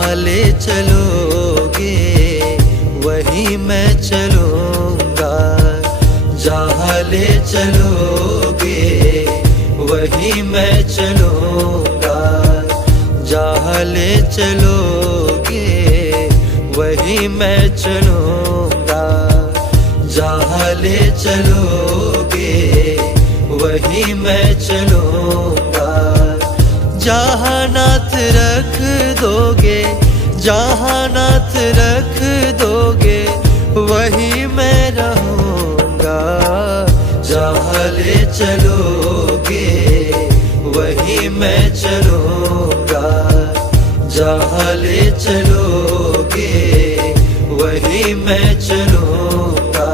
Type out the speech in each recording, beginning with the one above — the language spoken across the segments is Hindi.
जहाँ ले चलोगे वहीं मैं चलूँगा, जहाँ ले चलोगे वहीं मैं चलूँगा, जहाँ ले चलोगे वहीं मैं चलूँगा, जहाँ ले चलोगे वहीं मैं चलूँगा। जहाँ नाथ रख दोगे, जहाँ नाथ रख दोगे वहीं मैं रहूँगा, जहाँ ले चलोगे वहीं मैं चलूँगा, जहाँ ले चलोगे वहीं मैं चलूँगा।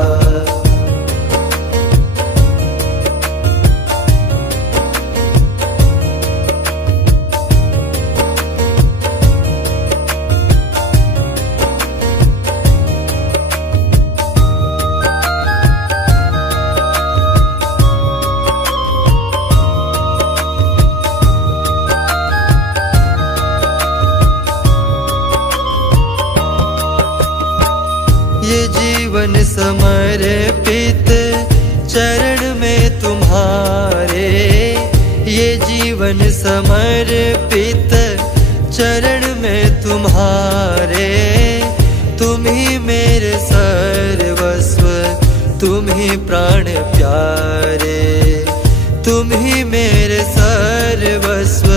ये जीवन समर्पित चरण में तुम्हारे, ये जीवन समर्पित चरण में तुम्हारे। तुम ही मेरे सर्वस्व, तुम ही प्राण प्यारे, तुम ही मेरे सर्वस्व,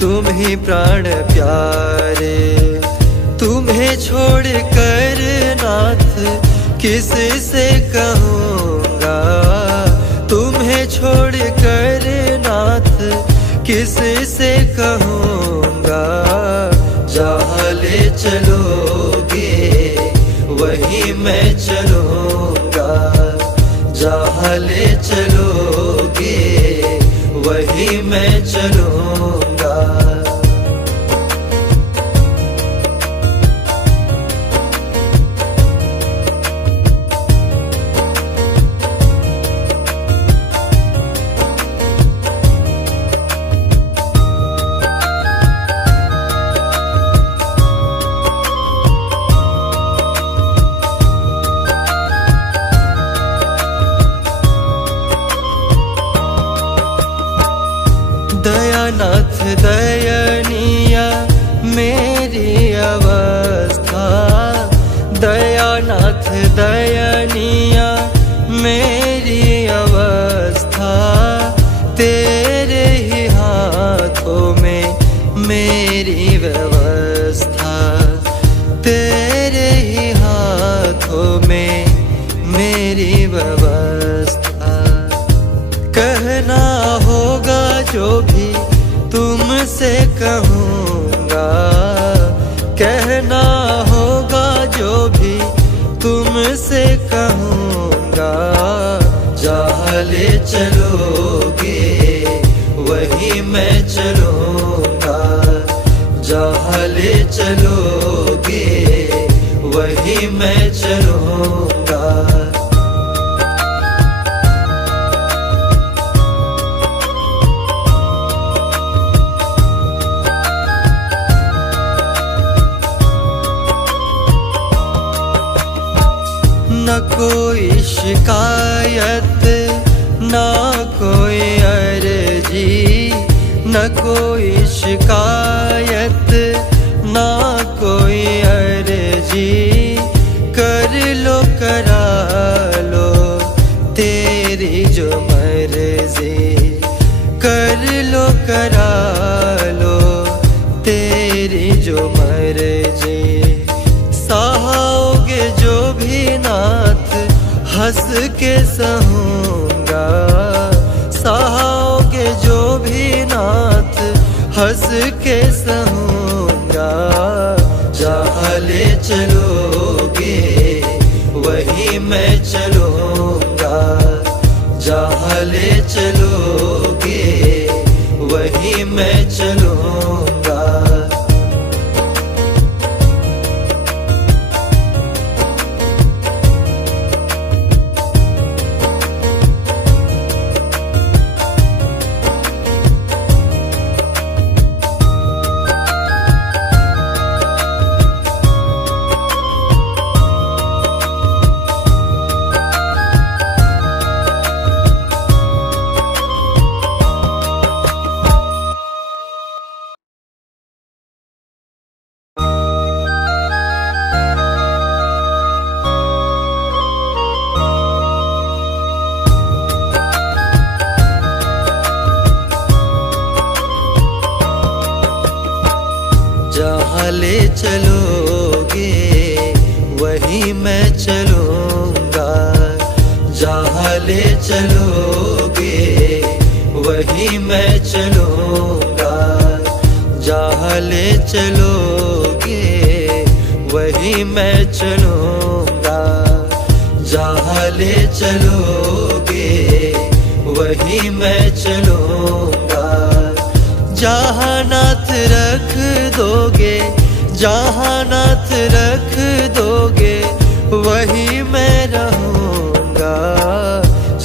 तुम ही प्राण प्यारे। तुम्हें छोड़ कर नाथ किस से कहूँगा, तुम्हें छोड़ कर नाथ किस से कहूँगा। जहाँ ले चलोगे वहीं मैं चलूँगा, जहाँ ले चलोगे वहीं मैं चलूँगा। दयानाथ दयनीय मेरी अवस्था, दयानाथ दयनीय मेरी अवस्था। तेरे ही हाथों में मेरी व्यवस्था, तेरे ही हाथों में मेरी व्यवस्था। कहना होगा जो भी तुमसे कहूँगा, कहना होगा जो भी तुमसे कहूँगा। जहाँ ले चलोगे वहीं मैं चलूँगा, जहाँ ले चलोगे वहीं मैं चलूँगा। न कोई शिकायत, न कोई अर्जी, न कोई शिकायत, न कोई अर्जी। कर लो करा लो तेरी जो मर्जी, कर लो करा लो तेरी जो मर्जी। सहाओगे जो भी नाथ हंस के सहूँगा, सहाओगे जो भी नाथ हंस के सहूँगा। जहाँ ले चलोगे वहीं मैं चलूँगा, जहाँ ले चलोगे वहीं मैं चलूँगा। जहाँ ले चलोगे वहीं मैं चलूँगा, जहाँ ले चलोगे वहीं मैं चलूँगा, जहाँ ले चलोगे वहीं मैं चलूँगा, जहाँ ले चलोगे वहीं मैं चलूँगा। जहाँ नाथ रख दोगे, जहाँ नाथ रख दोगे वहीं मैं रहूँगा,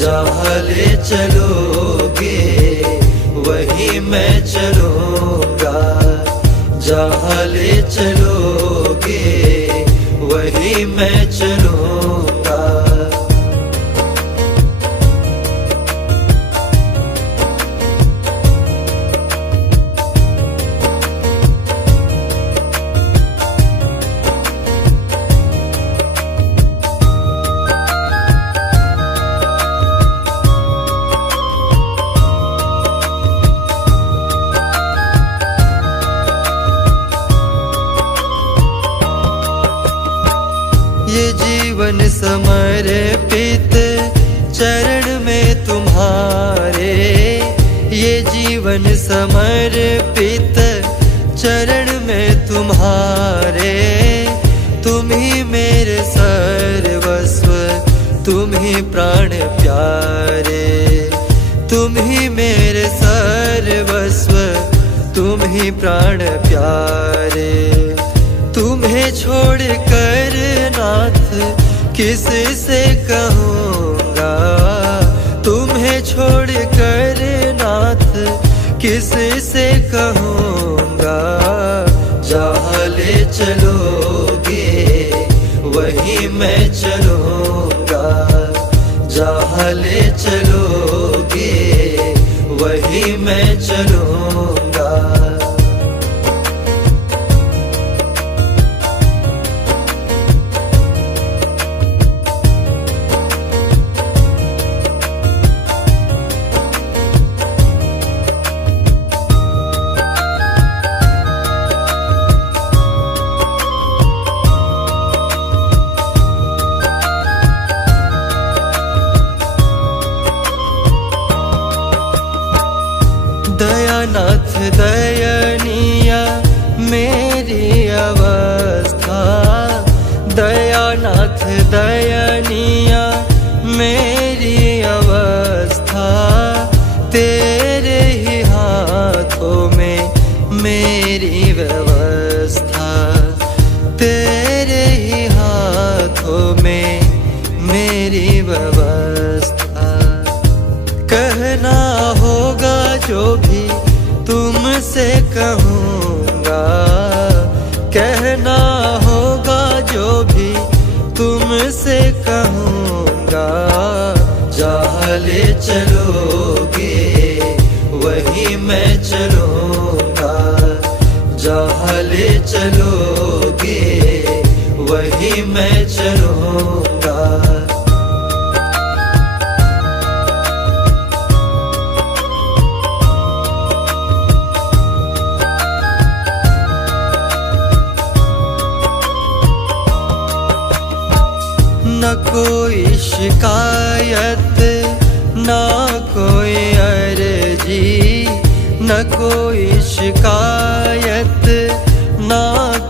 जहाँ ले चलोगे वहीं मैं चलूँगा, जहाँ ले चलोगे वहीं मैं चलूँगा। ये जीवन समर्पित चरण में तुम्हारे, ये जीवन समर्पित चरण में तुम्हारे। तुम ही मेरे सर्वस्व, तुम ही प्राण प्यारे, तुम ही मेरे सर्वस्व, तुम ही प्राण प्यारे। तुम्हें छोड़ कर नाथ किस से कहूँगा, तुम्हें छोड़ कर नाथ किस से कहूँगा। जहाँ ले चलोगे वहीं मैं चलूँगा, जहाँ ले चलोगे वहीं मैं चलूँगा। दयानाथ दयनीय मेरी अवस्था, दयानाथ दयनीय मेरी अवस्था। तेरे ही हाथों में मेरी व्यवस्था, तेरे ही हाथों में मेरी व्यवस्था। कहना होगा जो भी तुमसे कहूँगा, कहना होगा जो भी तुमसे कहूँगा। जहाँ ले चलोगे वहीं मैं चलूँगा, जहाँ ले चलोगे वहीं मैं चलूँगा। न कोई शिकायत, न कोई अर्जी, न कोई शिकायत, न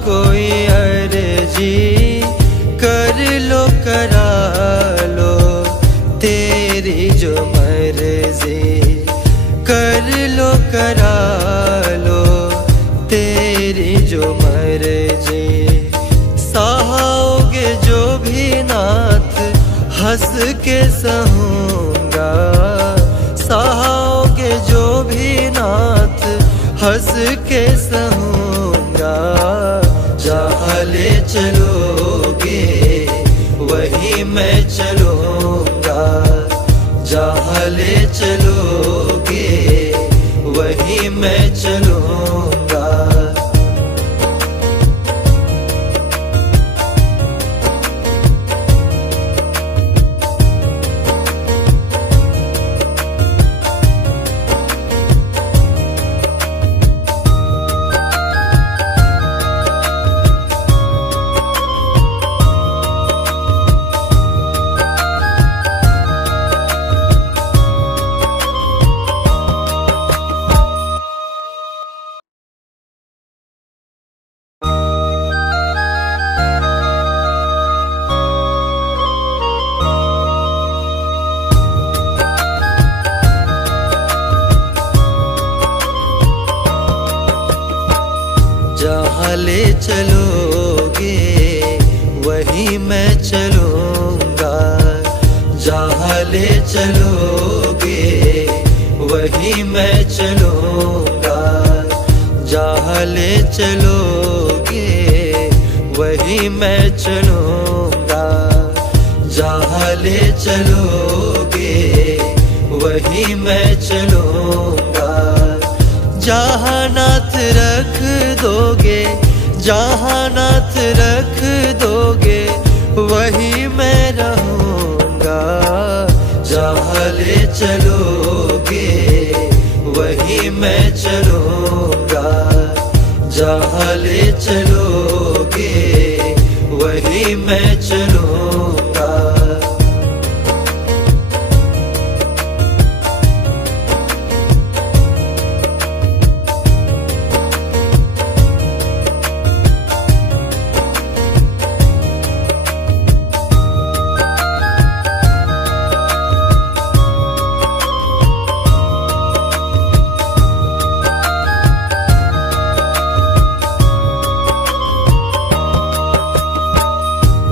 कोई अर्जी। कर लो करा लो तेरी जो मर्जी, कर लो करा लो तेरी जो मर्जी। सहाओगे जो भी नाथ हंस के सहूँगा, सहाओगे जो भी नाथ हंस के सहूँगा। जहाँ ले चलोगे वहीं मैं चलूँगा, जहाँ ले चलोगे वहीं मैं चलूँगा। जहाँ ले चलोगे वहीं मैं चलूँगा, जहाँ ले चलोगे वहीं मैं चलूँगा, जहाँ ले चलोगे वहीं मैं चलूँगा, जहाँ ले चलोगे वहीं मैं चलूँगा। जहाँ नाथ रख दोगे, जहाँ नाथ रख दोगे वहीं मैं रहूँगा, जहाँ ले चलोगे वहीं मैं चलूँगा, जहाँ ले चलोगे वहीं मैं चलूँगा।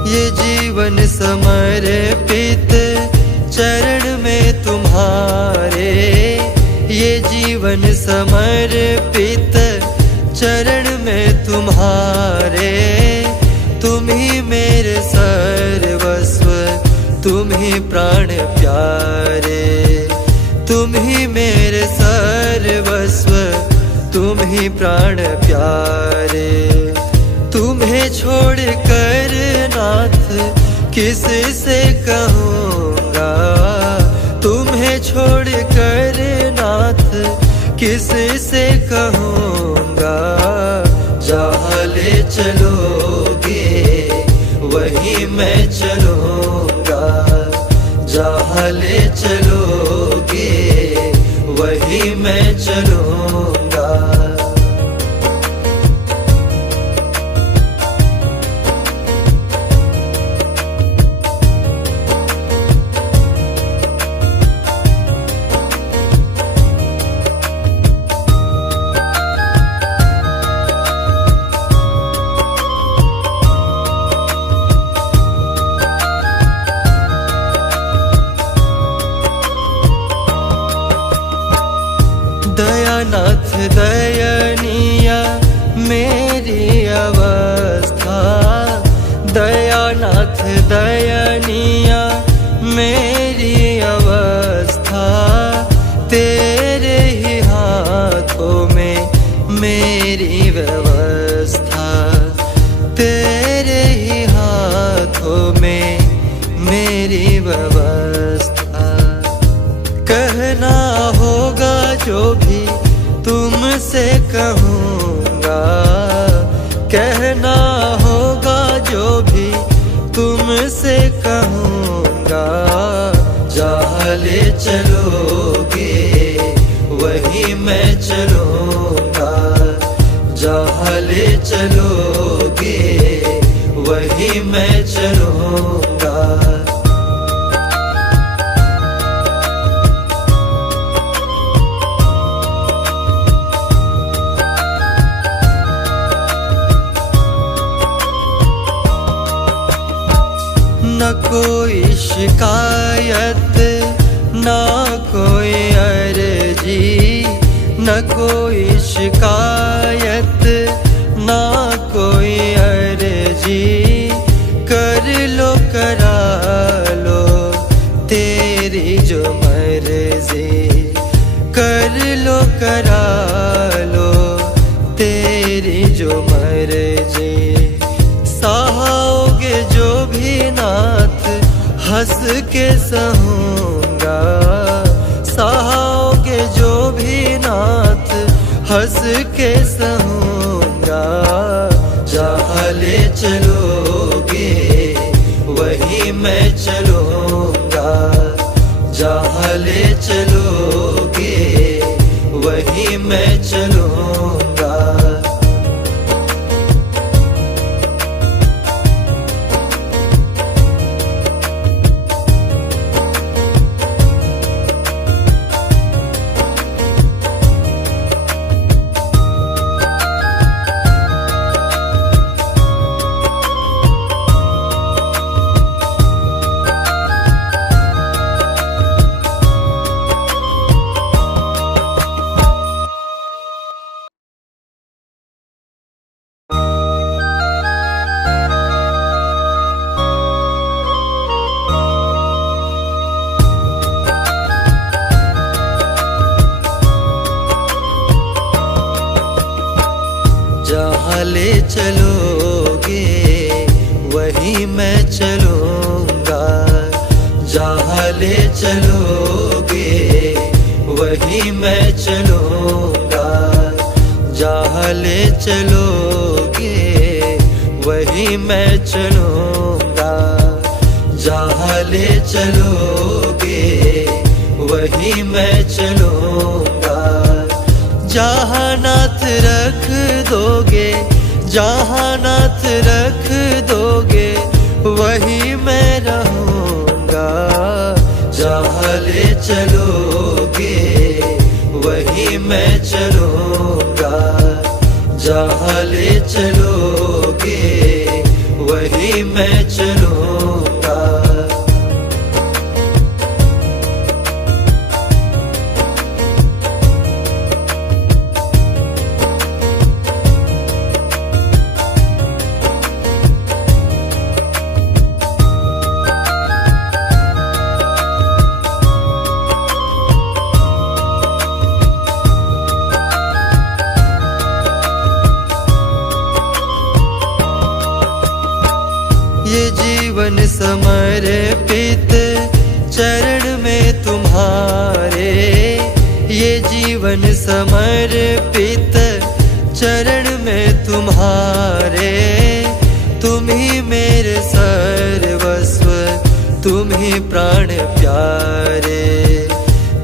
ये जीवन समर्पित चरण में तुम्हारे, ये जीवन समर्पित चरण में तुम्हारे। तुम ही मेरे सर्वस्व, तुम ही प्राण प्यारे, तुम ही मेरे सर्वस्व, तुम ही प्राण प्यारे। तुम्हें छोड़ कर नाथ किस से कहूँगा, तुम्हें छोड़ कर नाथ किस से कहूँगा। जहाँ ले चलोगे वहीं मैं चलूँगा, जहाँ ले चलोगे वहीं मैं चलूँगा। दयानाथ दयनीय मेरी अवस्था, दयानाथ दयनीय मेरी अवस्था। तेरे ही हाथों में मेरी व्यवस्था, तेरे ही हाथों में मेरी व्यवस्था। कहना होगा जो भी तुमसे कहूँगा, कहना होगा जो भी तुमसे कहूँगा। जहाँ ले चलोगे वहीं मैं चलूँगा, जहाँ ले चलोगे वहीं मैं चलूँगा। न कोई शिकायत, न कोई अर्जी, न कोई शिकायत, न कोई अर्जी। कर लो करा लो तेरी जो मर्जी, कर लो करा लो तेरी जो मर्जी। सहाओगे जो भी नाथ हंस के सहूँगा, सहाओगे जो भी नाथ हंस के सहूँगा। जहाँ ले चलोगे वहीं मैं चलूँगा, जहाँ ले चलोगे वहीं मैं चलूँगा। जहाँ ले चलोगे वहीं मैं चलूँगा, जहाँ ले चलोगे वहीं मैं चलूँगा, जहाँ ले चलोगे वहीं मैं चलूँगा, जहाँ ले चलोगे वहीं मैं चलूँगा। जहाँ नाथ रख दोगे, जहाँ नाथ रख दोगे वहीं मैं रहूँगा, जहाँ ले चलोगे वहीं मैं चलूँगा, जहाँ ले चलोगे वहीं मैं चलूँगा। ये जीवन समर्पित चरण में तुम्हारे, ये जीवन समर्पित चरण में तुम्हारे। तुम ही मेरे सर्वस्व, तुम ही प्राण प्यारे,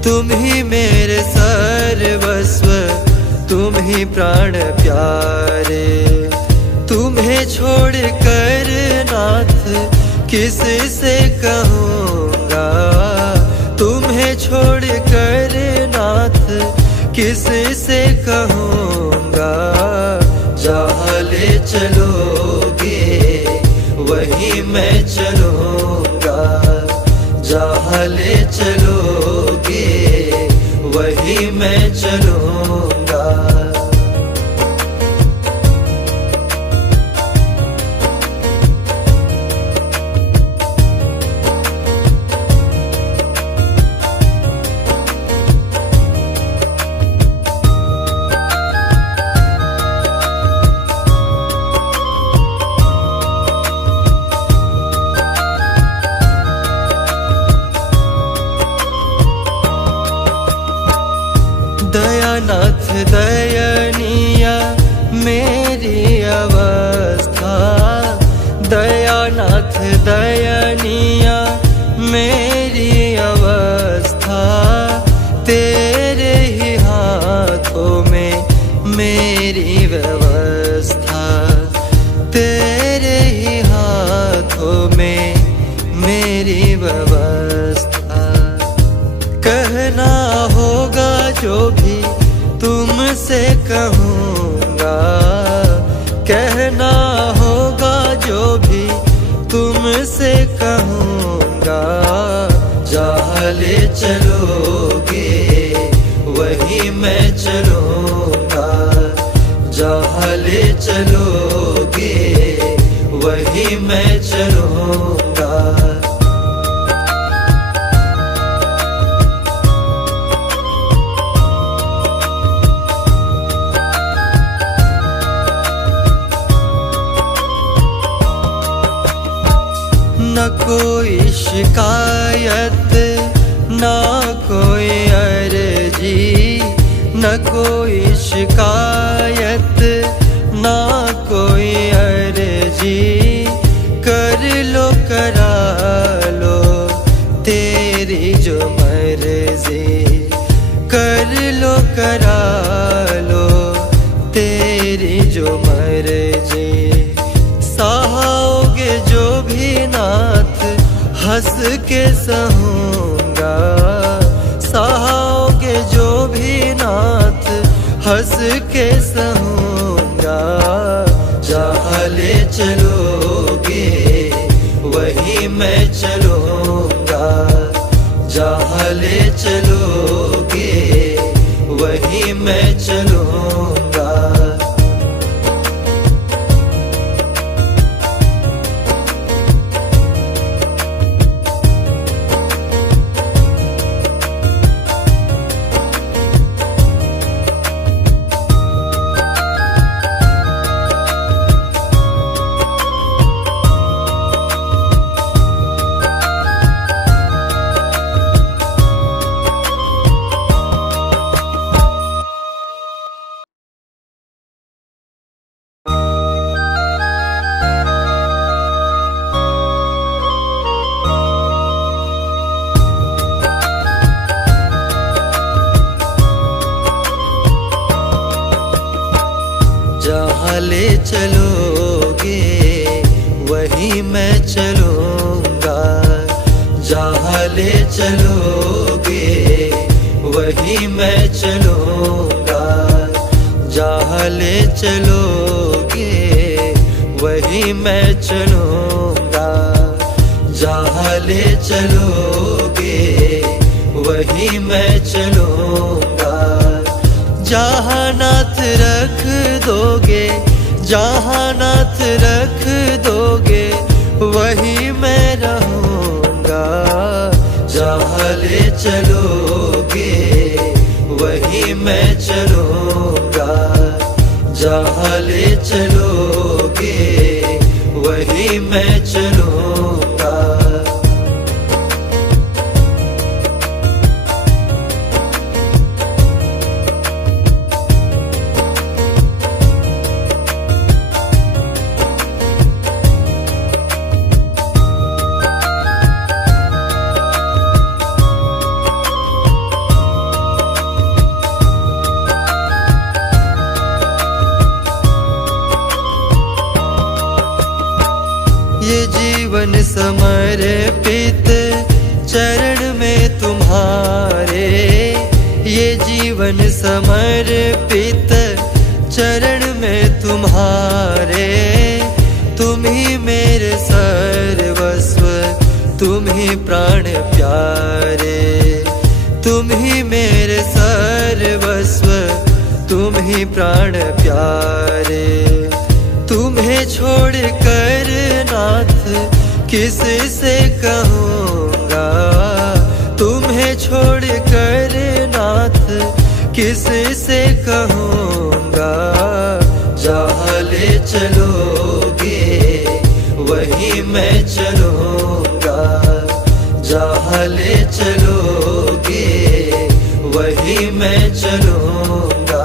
तुम ही मेरे सर्वस्व, तुम ही प्राण प्यारे। तुम्हें छोड़ कर नाथ किस से कहूँगा, तुम्हें छोड़ कर नाथ किस से कहूँगा। जहाँ ले चलोगे वहीं मैं चलूँगा, जहाँ ले चलोगे वहीं मैं चलूँगा। दयानाथ दयनीय मेरी अवस्था, दयानाथ दयनीय मेरी अवस्था। तेरे ही हाथों में मेरी व्यवस्था, तेरे ही हाथों में मेरी व्यवस्था। कहना होगा जो भी तुमसे कहूँगा, कहना होगा जो भी तुमसे कहूँगा। जहाँ ले चलोगे वहीं मैं चलूँगा, जहाँ ले चलोगे वहीं मैं चलूँगा। न कोई शिकायत, न कोई अर्जी, न कोई शिकायत, न कोई अर्जी। कर लो करा लो तेरी जो मर्जी, कर लो करा लो तेरी जो मर्जी। सहाओगे जो भी नाथ हंस के सहूँगा, सहाओगे जो भी नाथ हंस के सहूँगा। जहाँ ले चलोगे वहीं मैं चलूँगा, जहाँ ले चलोगे वहीं मैं चलूँगा। जहाँ ले चलोगे वहीं मैं चलूँगा, जहाँ ले चलोगे वहीं मैं चलूँगा, जहाँ ले चलोगे वहीं मैं चलूँगा, जहाँ ले चलोगे वहीं मैं चलूँगा। जहाँ नाथ रख दोगे, जहाँ नाथ रख दोगे वहीं मैं रहूँगा, जहाँ ले चलोगे वहीं मैं चलूँगा, जहाँ ले चलोगे वहीं मैं चलूँगा। ये जीवन समर्पित चरण में तुम्हारे, ये जीवन समर्पित चरण में तुम्हारे। तुम ही मेरे सर्वस्व, तुम ही प्राण प्यारे, तुम ही मेरे सर्वस्व, तुम ही प्राण प्यारे। तुम्हें छोड़ कर नाथ किस से कहूँगा, तुम्हें छोड़ कर नाथ किस से कहूँगा। जहाँ ले चलोगे वहीं मैं चलूँगा, जहाँ ले चलोगे वहीं मैं चलूँगा।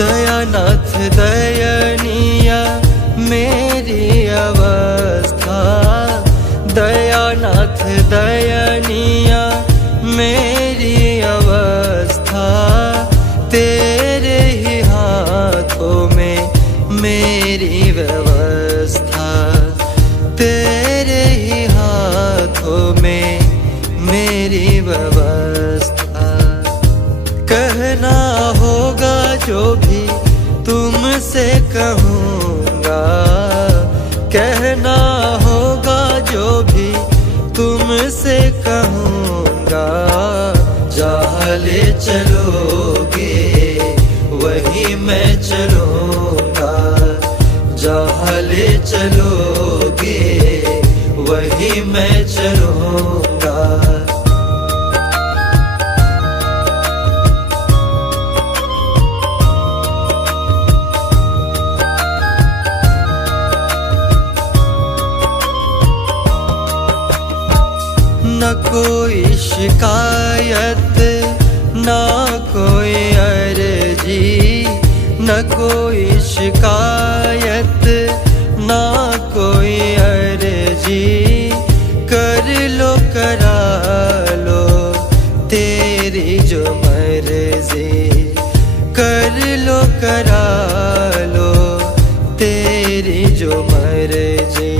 दयानाथ दयनीय मेरी अवस्था, दयानाथ दयनीय मेरी अवस्था। तेरे ही हाथों में मेरी व्यवस्था, तेरे ही हाथों में मेरी व्यवस्था। कहना होगा जो भी तुमसे कहूँगा, कहना होगा जो भी तुमसे कहूँगा। जहाँ ले चलोगे वहीं मैं चलूँगा, जहाँ ले चलोगे वहीं मैं चलूँगा। न कोई शिकायत, न कोई अर्जी, न कोई शिकायत, न कोई अर्जी। कर लो करा लो तेरी जो मर्जी, कर लो करा लो तेरी जो मर्जी।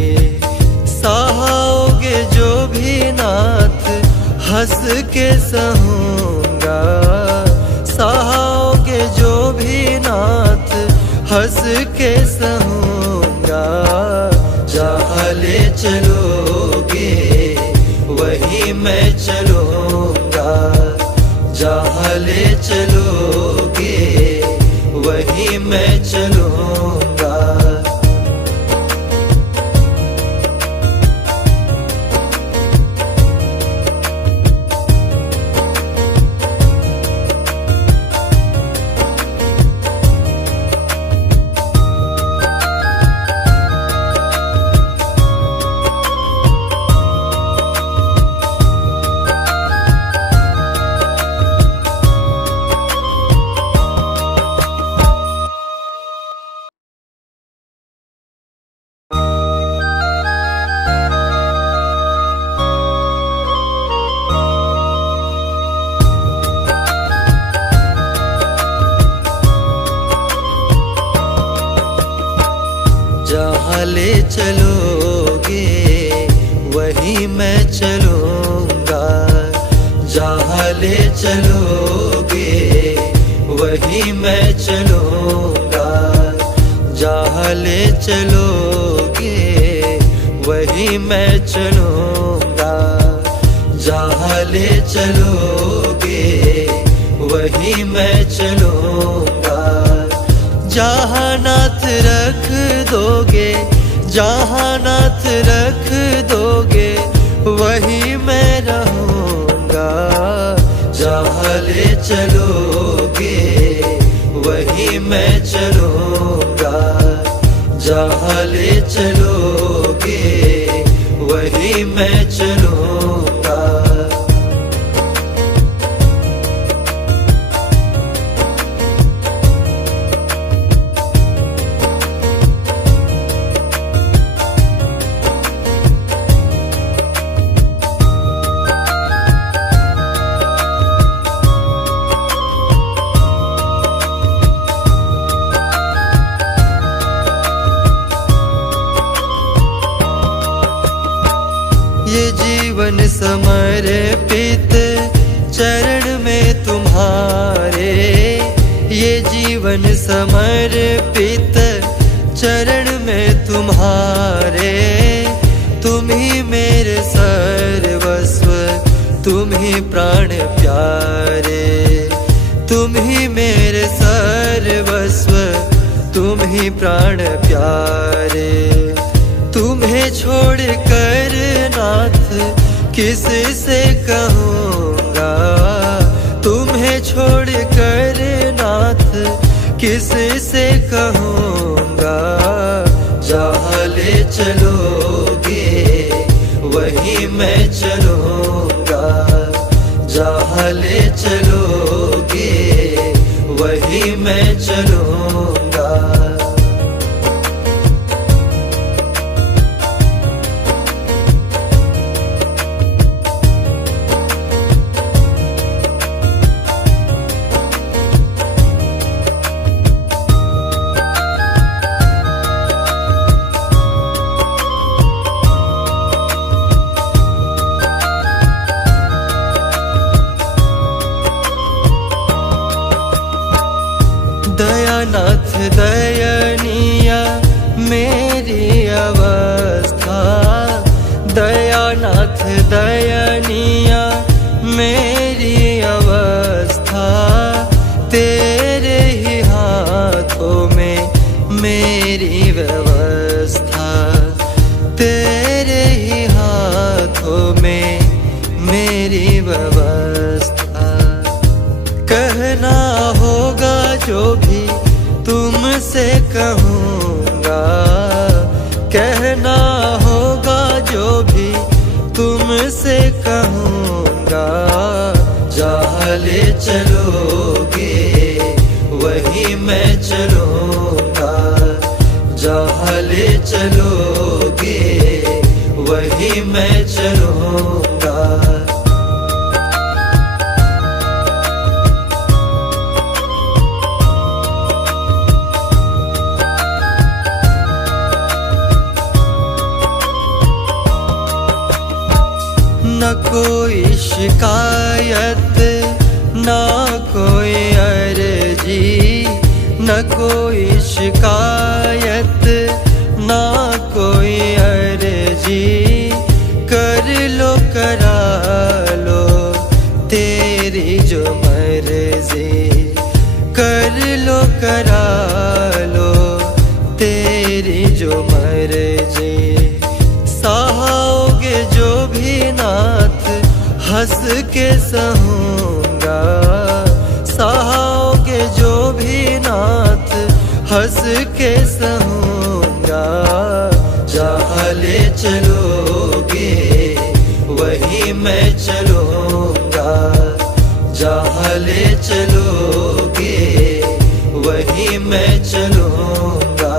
सहाओगे जो भी नाथ हंस के सहूँगा, सहाओगे जो भी नाथ हंस के सहूँगा। जहाँ ले चलोगे वहीं मैं चलूँगा, जहाँ ले चलोगे वहीं मैं चलूँगा। चलोगे वहीं मैं चलूँगा, जहाँ ले चलोगे वहीं मैं चलूँगा, जहाँ ले चलोगे वहीं मैं चलूँगा, जहाँ ले चलोगे वहीं मैं चलूँगा। जहाँ नाथ रख दोगे, जहाँ नाथ रख दोगे वहीं मैं रहूँगा, जहाँ ले चलोगे वहीं मैं चलूँगा, जहाँ ले चलोगे वहीं मैं चलूँगा। ये जीवन समर्पित चरण में तुम्हारे, ये जीवन समर्पित चरण में तुम्हारे। तुम ही मेरे सर्वस्व, तुम ही प्राण प्यारे, तुम ही मेरे सर्वस्व, तुम ही प्राण प्यारे। तुम्हें छोड़ कर नाथ किस से कहूँगा, तुम्हें छोड़ कर नाथ किस से कहूँगा। जहाँ ले चलोगे वहीं मैं चलूँगा, जहाँ ले चलोगे वहीं मैं चलूँगा। दयानाथ दयनीय मेरी अवस्था, दयानाथ दयनीय मेरी अवस्था। तेरे ही हाथों में मेरी व्यवस्था, तेरे ही हाथों में मेरी व्यवस्था। कहना होगा जो भी तुमसे कहूँगा, कहना होगा जो भी तुमसे कहूँगा। जहाँ ले चलोगे वहीं मैं चलूँगा, जहाँ ले चलोगे वहीं मैं चलूँगा। न कोई शिकायत, न कोई अर्जी, न कोई शिकायत, न कोई अर्जी। कर लो करा लो तेरी जो मर्जी, कर लो करा लो तेरी जो मर्जी। सहाओगे जो भी नाथ हंस के सहूँगा, सहाओगे जो भी नाथ हंस के सहूँगा। जहाँ ले चलोगे वहीं मैं चलूँगा, जहाँ ले चलोगे वहीं मैं चलूँगा।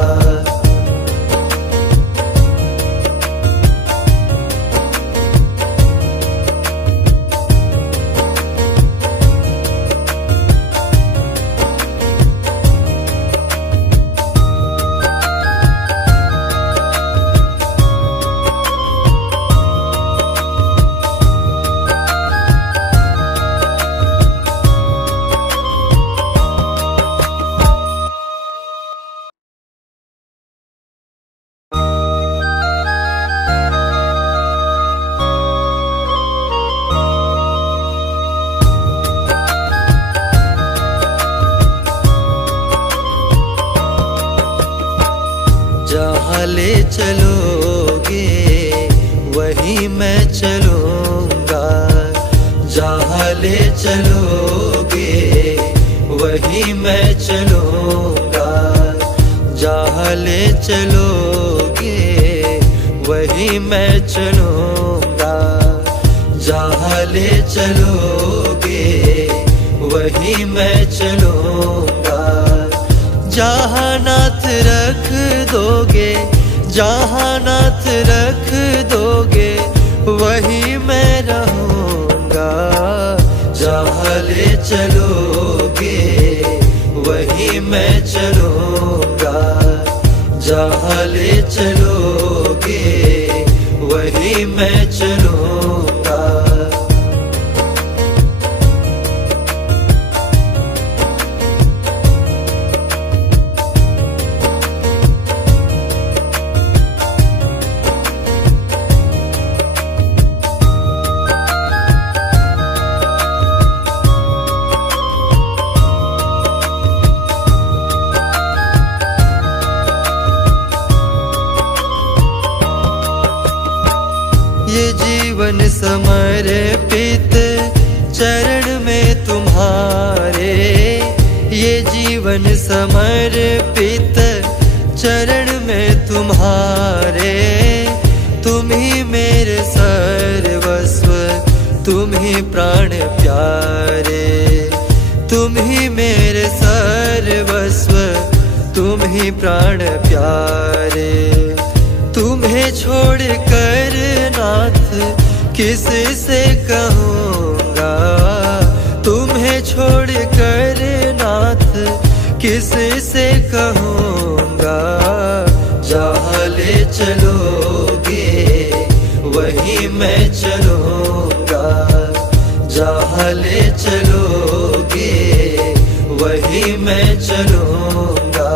चलोगे वहीं मैं चलूँगा, जहाँ ले चलोगे वहीं मैं चलूँगा, जहाँ ले चलोगे वहीं मैं चलूँगा, जहाँ ले चलोगे वहीं मैं चलूँगा। जहाँ नाथ रख दोगे, जहाँ नाथ रख दोगे वहीं मैं रहूँगा, जहाँ ले चलोगे वहीं मैं चलूँगा, जहाँ ले चलोगे वहीं मैं चलूँगा। ये जीवन समर्पित चरण में तुम्हारे, ये जीवन समर्पित चरण में तुम्हारे। तुम ही मेरे सर्वस्व, तुम ही प्राण प्यारे, तुम ही मेरे सर्वस्व, तुम ही प्राण प्यारे। तुम्हें छोड़ कर नाथ किस से कहूँगा, तुम्हें छोड़ कर नाथ किस से कहूँगा। जहाँ ले चलोगे वहीं मैं चलूँगा, जहाँ ले चलोगे वहीं मैं चलूँगा।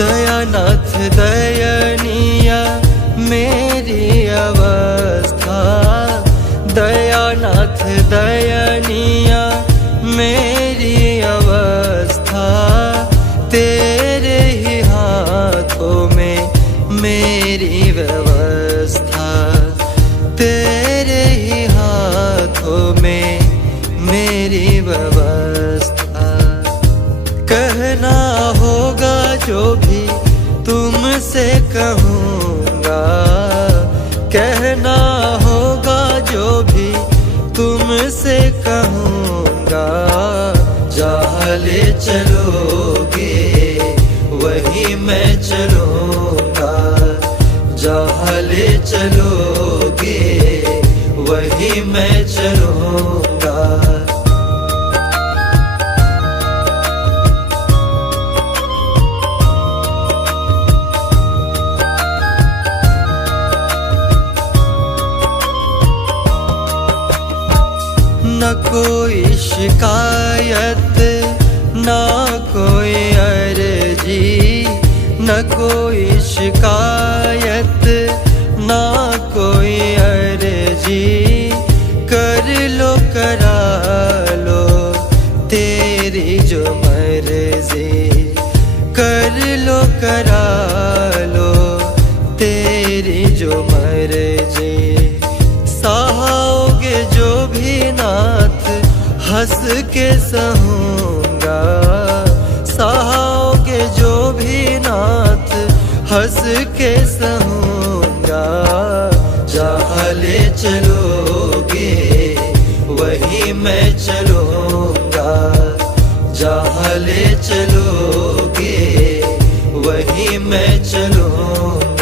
दयानाथ दयनीय मेरी अवस्था, दयानाथ दयनीय मेरी अवस्था। तेरे ही हाथों में मेरी व्यवस्था, तेरे ही हाथों में मेरी व्यवस्था। कहना होगा जो भी तुमसे कहूँगा, कहना होगा जो भी तुमसे कहूँगा। जहाँ ले चलोगे वहीं मैं चलूँगा, जहाँ ले चलोगे वहीं मैं चलूँगा। न कोई शिकायत, न कोई अर्जी, न कोई शिकायत, न कोई अर्जी। कर लो करा लो तेरी जो मर्जी, कर लो करा लो तेरी जो मर्जी। सहाओगे जो भी नाथ हंस के सहूँगा, सहाओगे जो भी नाथ हंस के सहूँगा। जहाँ ले चलोगे वहीं मैं चलूँगा, जहाँ ले चलोगे वहीं मैं चलूँगा।